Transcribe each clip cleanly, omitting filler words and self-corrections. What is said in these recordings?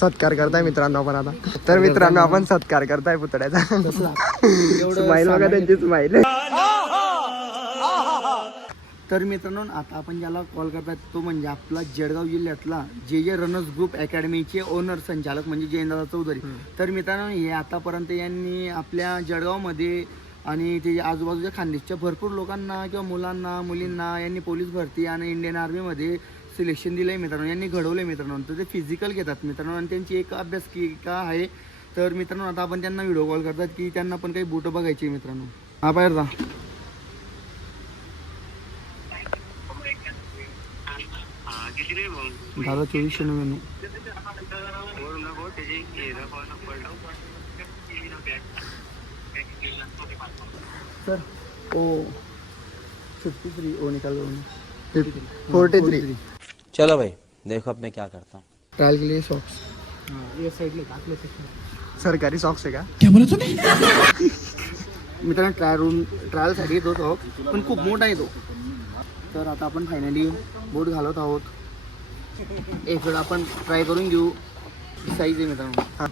सत्कार करताय मित्रांनो आपण आता. तर मित्रांनो आपण सत्कार करताय पुतळ्याचा. स्माईल बघा त्यांची स्माईल. तर मित्रांनो आता आपण ज्याला कॉल करतात तो म्हणजे आपला जळगाव जिल्ह्यातला जे रनर्स ग्रुप अकॅडमीचे ओनर संचालक म्हणजे जयंतदादा चौधरी. तर मित्रांनो हे आतापर्यंत यांनी आपल्या जळगावमध्ये आणि ते आजूबाजूच्या खानदेशच्या भरपूर लोकांना किंवा मुलांना मुलींना यांनी पोलीस भरती आणि इंडियन आर्मीमध्ये सिलेक्शन दिलं आहे मित्रांनो. यांनी घडवलं आहे मित्रांनो. तर ते फिजिकल घेतात मित्रांनो आणि त्यांची एक अभ्यासिका आहे. तर मित्रांनो आता आपण त्यांना व्हिडिओ कॉल करतात की त्यांना पण काही बूट बघायची मित्रांनो. हा बाहेर जा. दादा 2499. सर ओ 53 ओ निकाल 43. चलो भाई देखो अब मैं क्या करता हूँ. ट्रायल के लिए सॉक्स. ये साइड ले सरकारी सॉक्स आहे का? मित्रांनो ट्रायलसाठी येतो सॉक्स पण खूप मोठा येतो. तर आता आपण फायनली बोट घालत आहोत. एक वेळ आपण ट्राय करून घेऊ. साईज आहे मित्रांनो.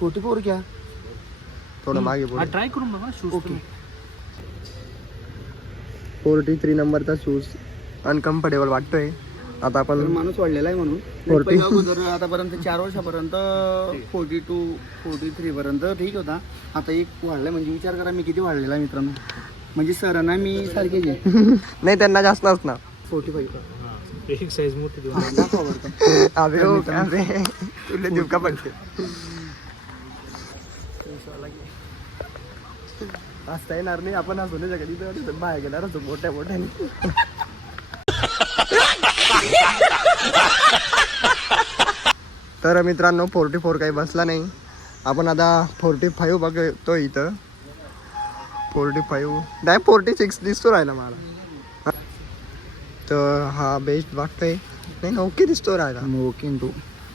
44 क्या थोडं मागे बोल. ट्राय करून बघा शूज. ओके. 43 नंबरचा शूज अनकम्फर्टेबल वाटतोय. आता तर आपण माणूस वाढलेला आहे म्हणून 40. पहिल्या अगोदर आतापर्यंत 4 वर्षापर्यंत 42 43 पर्यंत ठीक होता. आता एक वाढलाय म्हणजे विचार करा मी किती वाढलेला आहे मित्रांनो. म्हणजे सरांना मी सारखेच आहे. नाही त्यांना जास्त नसणार. 45. एक साइज मोठी देऊ. दाखवा बरं का. अबे हो का अबे तुला देऊ का पडते. असता येणार नाही आपण असू नाही शकत. बाहेर गेणार असतो मोठ्या मोठ्याने. तर मित्रांनो 44 काही बसला नाही. आपण आता 45 बघतो इथं. 45 नाही 46 दिसतो राहिला मला. तर हा बेस्ट वाटतोय. नाही ओके दिसतो राहिला. ओके तो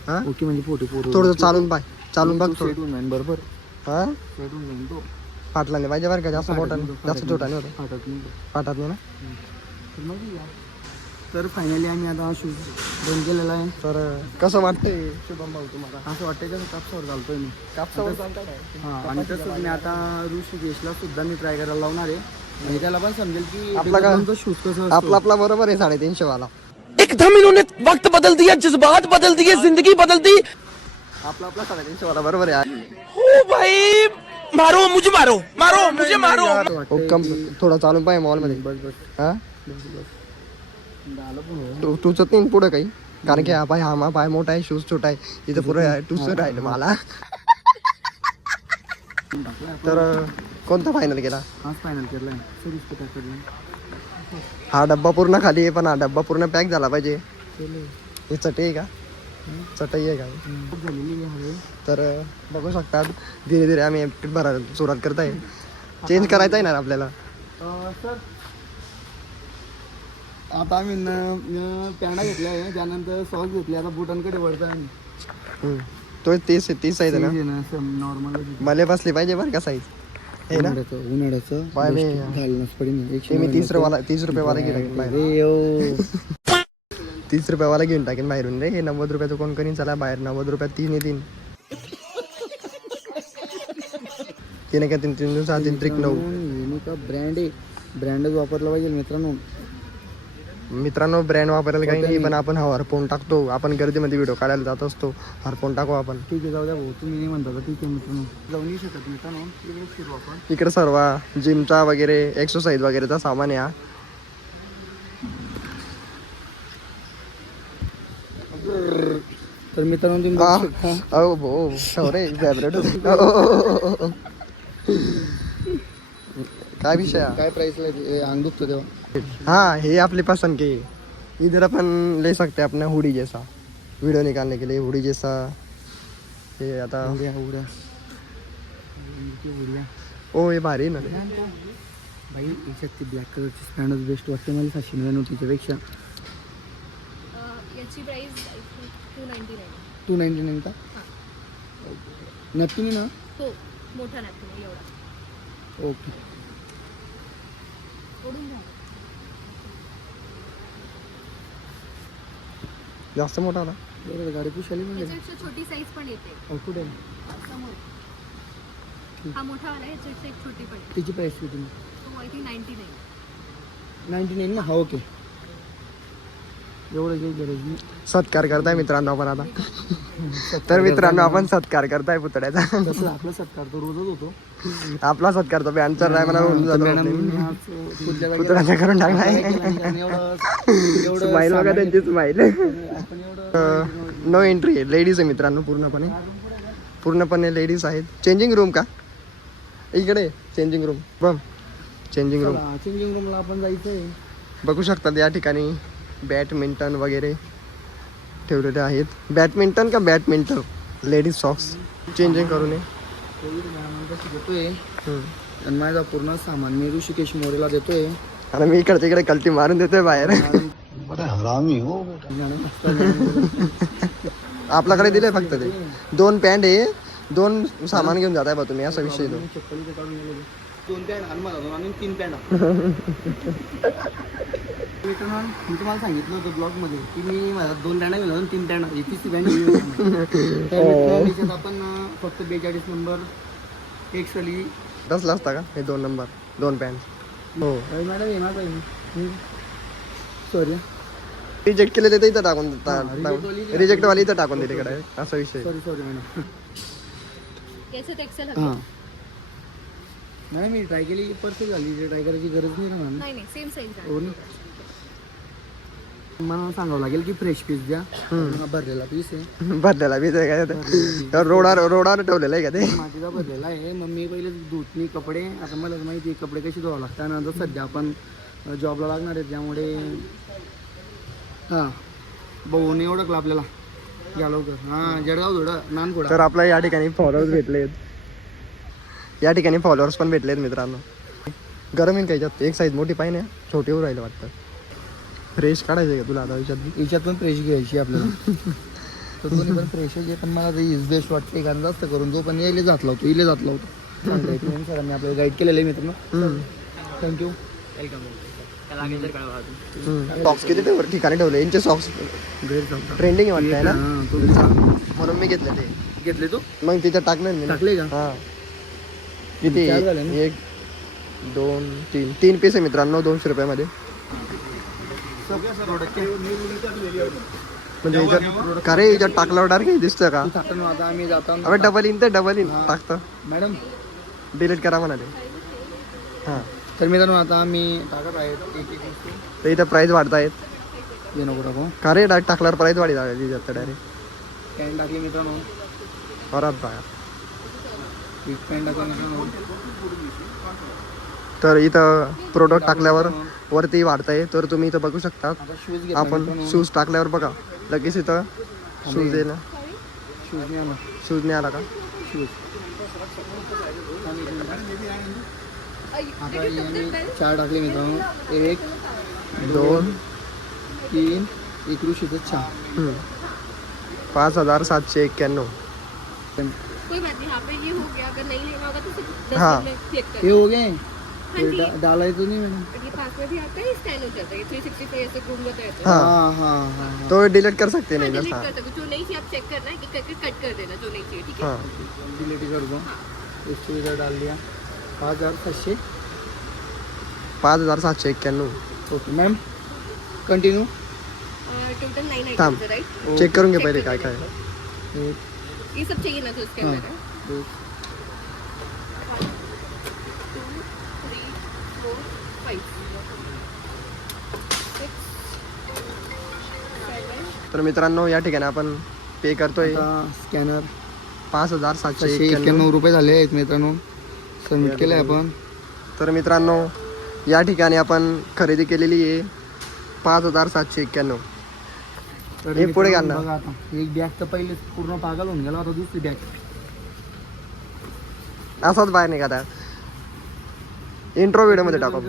हा ओके म्हणजे 44 थोडं चालून पाय चालून बघ थोडं. सेट होऊन जाईल बरोबर. हा सेट होऊन जाईल तो. फाटला नाही पाहिजे बरं का. जास्त मोठा नाही जास्त छोटा नाही होता. फाटत नाही तो. फाटत नाही ना. तर मग या. तर फायनली आम्ही आता शूज बंद केलेला आहे. तर कसं वाटतंय शुभम भाऊ तुम्हाला? असं वाटतंय कसं कापसावर घालतोय मी. कापसावर चालतं काय? हां आणि तसंच मी आता ऋषिकेशला सुद्धा मी ट्राय करायला लावणार आहे. म्हणजे त्याला पण समजेल की आपला का- शूज कसं आपला बरोबर आहे 350 वाला. एकदम इन्होंने वक्त बदल दिया, जज्बात बदल दिए, जिंदगी बदल दी. आपला 350 वाला बरोबर आहे. ओ भाई मारो मुझे, मारो मारो मुझे, मारो. कम थोडा चालून पाहिजे मॉल मध्ये. बस बस हा झालं पण तू तुझं नाही पुढं काही. कारण की हा पाय हा पाय मोठा आहे शूज छोटा आहे. इथं पुरं टुसर राहिलं मला. तर कोणता फायनल केला? हाच फायनल केलाय. सर्विस पॅकडला हा डब्बा पूर्ण खाली आहे पण हा डब्बा पूर्ण पॅक झाला पाहिजे. हे चटई आहे का? चटई आहे का? खूप झालेली आहे. तर बघू शकतात धीरे धीरे आम्ही एपिट भरायला सुरुवात करत आहे. चेंज करायचं आहे ना आपल्याला. सर आता आम्ही पॅन्डा घेतल्या आहे. त्यानंतर सॉक्स घेतले. आता बुटांकडे वळतो आम्ही. तो तीस साईज आहे ना. नॉर्मल मला बसली पाहिजे बरं का साईज हे ना. उन्हाळ्याचं पाय मी घालणंच पडेल. ते मी 30 रुपये वाला घेऊन टाकेन. 30 रुपये वाला घेऊन टाकेन बाहेरून रे. हे 90 रुपयाचं कोण करीन. चला बाहेर 90 रुपयात 3 तीन का 3 दिवसात 3 ट्रिक 9. का ब्रँड आहे. ब्रँडच वापरला पाहिजे मित्रांनो ब्रँड वापरायला काही नाही पण आपण हा हरपोन टाकतो. आपण गर्दीमध्ये व्हिडिओ काढायला जात असतो. हरपोन टाकू आपण. ठीक आहे जाऊ द्या भाऊ. तुम्ही नाही म्हणता ठीक आहे मित्रांनो. जाऊ नाही शकत मित्रांनो. इकडे फिरू आपण. इकडे सर्व जिमचा वगैरे एक्सरसाइज वगैरेचा सामान आहे. तर मित्रांनो तुम्ही बघू शकता. अहो भो रे फेवरेट. काय विषय आहे? काय प्राइसला अंग दुखतो तेव्हा. हाँ ये आपली पसंद की. इधर अपन ले सकते हैं अपना हुडी जैसा वीडियो निकालने के लिए. हुडी जैसा ये आता उड्या ओ ये भारी ना. भाई याच्यात ती ब्लॅक कलरची स्टँडच बेस्ट वाटते मला 799 तिच्यापेक्षा. याची प्राइस 299. 299 का? नक्की ना. हो मोठा नॅपकिन एवढा. ओके. ओढून घ्या. जास्त मोठा ना. बरं, गाडी पुशाली म्हणजे याच्यापेक्षा छोटी साईज पण येते कुठे समोर. हा मोठा वाला आहे, याच्यापेक्षा एक छोटी पण आहे. तिची प्राईस किती तो आय थिंक 99. 99 ना. हा ओके, एवढं काही गरज नाही. सत्कार करताय मित्रांनो आपण आता. तर मित्रांनो आपण सत्कार करताय पुतळ्याचा. तसं आपला सत्कार तो रोजच होतो. आपला सत्कार तो बँडचा ड्रायव्हर होऊन जातो. पुतळ्याचा करून टाकलाय. स्माईल बघा त्यांची स्माईल. नो एंट्री आहे, लेडीज आहे मित्रांनो, पूर्णपणे लेडीज आहेत. चेंजिंग रूम का इकडे? चेंजिंग रूम बम, चेंजिंग रूम चेंजिंग रूमला आपण जायचंय. बघू शकतात या ठिकाणी बॅडमिंटन वगैरे ठेवलेले आहेत. बॅडमिंटन का बॅडमिंटन, लेडीज सॉक्स चेंजिंग करू नये. देतोय हम्म. आणि माझा पूर्ण सामान मी ऋषिकेश मोरेला देतोय. आणि मी इकडच्या इकडे कल्टी मारून देतोय बाहेर. आपल्याकडे दिले फक्त ते 2 पॅन्ट आहे, 2 सामान घेऊन जाताय बा तुम्ही, असा विषय तो. चप्पल ते काढून गेलो. 2 पॅन्ट आणि मला 2 आणि 3 पॅन्ट. मी तुम्हाला सांगितलं होतं ब्लॉग मध्ये की मी माझा 2 पॅन्ट गेलो आणि 3 पॅन्ट होती. तिसरी पॅन्ट त्याच्यात आपण फक्त 42 नंबर एक्सली तसला असता का हे 2 नंबर 2 पॅन्ट? हो, मॅडम येणार सॉरी रिजेक्ट केलेले ते इथं टाकून रिजेक्ट वाली इथं टाकून दिले कडे, असा विषय. Sorry madam. याच्यात एक्सेल हां हवी. मॅडम मी ट्राय केली, परफेक्ट झाली. ट्राय करायची गरज नाही ना मॅम. नाही नाही, सेम साईज हो आहे. ना. मला सांगावं लागेल की फ्रेश पीस द्या. भरलेला पीस आहे. भरलेला बी ते काय ते रोडावर ठेवलेलं आहे का ते? मातीचा भरलेला आहे. मग मी पहिले धुतनी कपडे. आता मला माहिती आहे कपडे कशी धुवावं लागतात. नंतर सध्या आपण जॉबला लागणार आहे त्यामुळे हां भाऊने ओळखलं आपल्याला. घ्या लवकर. हां जळगाव थोडं नानखोडा. तर आपल्या या ठिकाणी फॉलोअर्स भेटलेत. या ठिकाणी फॉलोअर्स पण भेटलेत मित्रांनो. गरम येईल का याच्यात? एक साईज मोठी पाहिजे, छोटी होऊ राहिलं वाटतं. फ्रेश काढायचं का तुला आता याच्यात पण फ्रेश घ्यायची आपल्याला. तर दोन्ही पण फ्रेश आहे. पण मला ते इज बेस्ट वाटते कारण जास्त करून जो पण यायला जात लावतो सरांनी आपल्याला गाईड केलेलं आहे मित्रांनो. थँक्यू. सॉक्स किती ठिकाणी ठेवले यांचे सॉक्स? ट्रेंडिंग वाटतंय ना, म्हणून मी घेतले ते. घेतले तू? मग तिथं टाकणार मी. टाकले का? हां किती? 4 झाले ना? 1 2 3 पीस आहे मित्रांनो 200 रुपयामध्ये. म्हणजे याच्यात का रे, याच्यात टाकल्यावर डायरेक्ट दिसतं का? आता आम्ही जातो. अबे डबल इन ते डबल इन टाकतं. मॅडम डिलीट करा म्हणाले. हां तर मित्रांनो आता आम्ही टाकत आहेत एक वस्तू. तर इथं प्राईस वाढतायत. ये नको टाकू. का रे टाकल्यावर प्राईस वाढी जातं डायरेक्ट. पॅन्ट टाकली मित्रांनो. परत बघा. एक पॅन्ट टाकली मित्रांनो. तर इथं प्रोडक्ट टाकल्यावर वरती वाढतंय. तर तुम्ही इथं बघू शकता. आता शूज घेतला आपण मित्रांनो. शूज टाकल्यावर बघा लगेच इथं शूज येईल. शूज नाही आला. शूज नाही आला का? शूज आता यांनी 4 टाकले मित्रांनो. 1 2 3 एक ऋषीचं 4. 5791. कोई बात नहीं, यहाँ पे ये हो गया. अगर नहीं लेना होगा तो सिर्फ 10 हाँ. में क्लिक कर. हे हो गए. हाँ जी. डालायचं नाही मॅडम. और ये पास में भी आता है, स्कैन हो जाता है. 360 पे ऐसे घूम जाता है. हाँ. हाँ हाँ हाँ तो डिलीट कर सकते नहीं डिलीट हाँ. कर सकते. जो नहीं चाहिए आप चेक करना है कि करके कट कर देना जो नहीं चाहिए. ठीक है. हाँ डिलीट कर दो. इसको इधर डाल दिया. 5700. 5791. Okay ma'am continue. टोटल 9 थांब. आइटम्स है, राइट? चेक करून घे पहिले काय काय. ये सब चाहिए ना तो इसके अंदर है. 1 2 3 4 5 6 7. तर मित्रांनो या ठिकाणी आपण पे करतोय आता स्कॅनर 5791. रुपये झाले आहेत मित्रांनो. सबमिट केलं आहे आपण. तर मित्रांनो या ठिकाणी आपण खरेदी केलेली आहे 5791. तर हे पुढे मित्रांनो, घालणार. बघा आता एक बॅग तर पहिले पूर्ण पागल होऊन गेला. आता दुसरी बॅग. असाच बाहेर निघा. इंट्रो व्हिडिओ मध्ये टाकू.